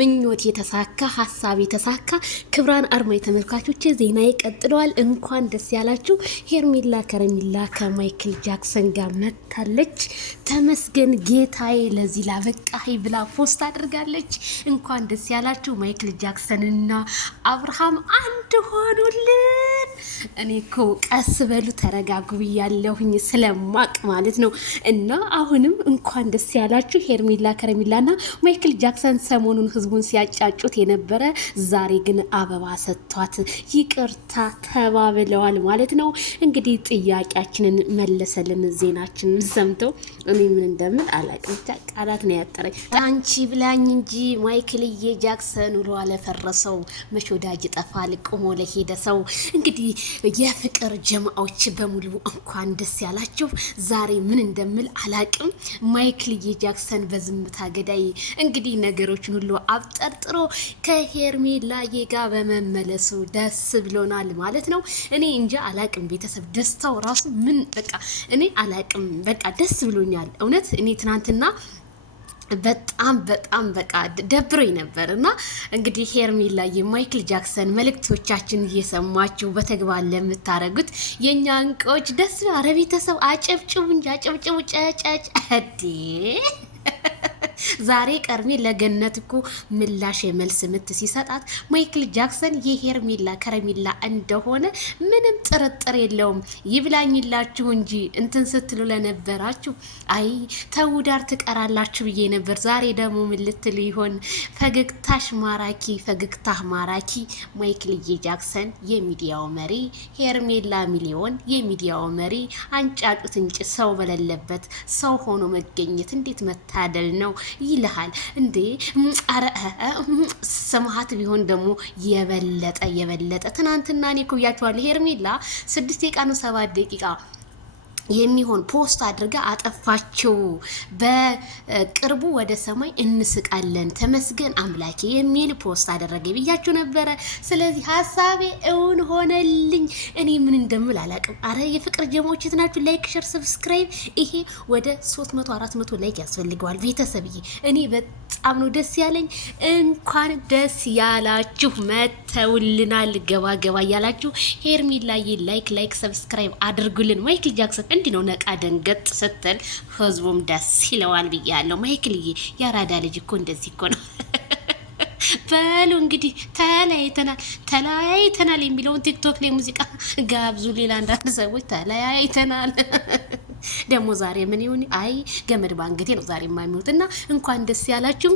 ምኞት የተሳካ ሀሳብ የተሳካ ክብራን አርማ የተመልካቾች ዜና ይቀጥለዋል። እንኳን ደስ ያላችሁ። ሄርሜላ ከረሚላ ከማይክል ጃክሰን ጋር መታለች። ተመስገን ጌታዬ ለዚህ ላበቃይ ብላ ፖስት አድርጋለች። እንኳን ደስ ያላችሁ። ማይክል ጃክሰንና አብርሃም አንድ ሆኑልን። እኔ እኮ ቀስ በሉ ተረጋጉ ብያለሁኝ ስለማቅ ማለት ነው። እና አሁንም እንኳን ደስ ያላችሁ ሄርሜላ ከረሚላና ማይክል ጃክሰን ሰሞኑን ህዝቡን ሲያጫጩት የነበረ ዛሬ ግን አበባ ሰጥቷት ይቅርታ ተባብለዋል ማለት ነው። እንግዲህ ጥያቄያችንን መለሰልን። ዜናችንን ሰምተው እኔ ምን እንደምን አላቅም፣ ቃላት ነው ያጠረኝ። አንቺ ብላኝ እንጂ ማይክልዬ ጃክሰን ውሎ አለፈረሰው መች ወዳጅ ጠፋል ቆሞ ለሄደ ሰው። እንግዲህ የፍቅር ጀማዎች በሙሉ እንኳን ደስ ያላችሁ። ዛሬ ምን እንደምል አላቅም። ማይክልዬ ጃክሰን በዝምታ ገዳይ እንግዲህ ነገሮችን ሁሉ አብጠርጥሮ ከሄርሜላዬ ጋር በመመለሱ ደስ ብሎናል ማለት ነው። እኔ እንጃ አላቅም፣ ቤተሰብ ደስታው ራሱ ምን በቃ እኔ አላቅም፣ በቃ ደስ ብሎኛል እውነት። እኔ ትናንትና በጣም በቃ ደብሮኝ ነበር እና እንግዲህ ሄርሜላ የማይክል ጃክሰን መልእክቶቻችን እየሰማችሁ በተግባር ለምታረጉት የኛ እንቆች ደስ አረ ቤተሰብ አጨብጭቡ እንጂ አጨብጭቡ ጨጨጭ አዲ ዛሬ ቀርሜ ለገነት እኮ ምላሽ የመልስ ምት ሲሰጣት ማይክል ጃክሰን የሄርሜላ ከረሜላ እንደሆነ ምንም ጥርጥር የለውም። ይብላኝላችሁ እንጂ እንትን ስትሉ ለነበራችሁ አይ ተውዳር ትቀራላችሁ ብዬ ነበር። ዛሬ ደግሞ ምን ልትሉ ይሆን? ፈገግታሽ ማራኪ ፈገግታህ ማራኪ። ማይክልዬ ጃክሰን የሚዲያው መሪ፣ ሄርሜላ ሚሊዮን የሚዲያው መሪ። አንጫጩት እንጭ ሰው በሌለበት ሰው ሆኖ መገኘት እንዴት መታደል ነው ይልሃል እንዴ! አረ ሰማሃት ቢሆን ደግሞ የበለጠ ትናንትና እኔ እኮ ብያችኋለሁ። ሄርሜላ 6 ደቂቃ ነው 7 ደቂቃ የሚሆን ፖስት አድርጋ አጠፋችው። በቅርቡ ወደ ሰማይ እንስቃለን ተመስገን አምላኬ የሚል ፖስት አደረገ ብያችሁ ነበረ። ስለዚህ ሀሳቤ እውን ሆነልኝ። እኔ ምን እንደምል አላቅም። አረ የፍቅር ጀማዎች ናችሁ። ላይክ ሸር ሰብስክራይብ። ይሄ ወደ 300 400 ላይክ ያስፈልገዋል ቤተሰብዬ። እኔ በጣም ነው ደስ ያለኝ። እንኳን ደስ ያላችሁ። መተውልናል ገባ እያላችሁ ሄርሜላዬ ላይክ ሰብስክራይብ አድርጉልን። ማይክል ጃክሰን እንዲህ ነው ነቃ ደንገጥ ስትል ህዝቡም ደስ ይለዋል ብያለሁ። ማይክልዬ ያራዳ ልጅ እኮ እንደዚህ እኮ ነው። በሉ እንግዲህ ተለያይተናል የሚለውን ቲክቶክ ላይ ሙዚቃ ጋብዙ። ሌላ አንዳንድ ሰዎች ተለያይተናል ደግሞ ዛሬ ምን ይሁን? አይ ገመድ ባንገቴ ነው ዛሬ የማይሞት እና እንኳን ደስ ያላችሁ።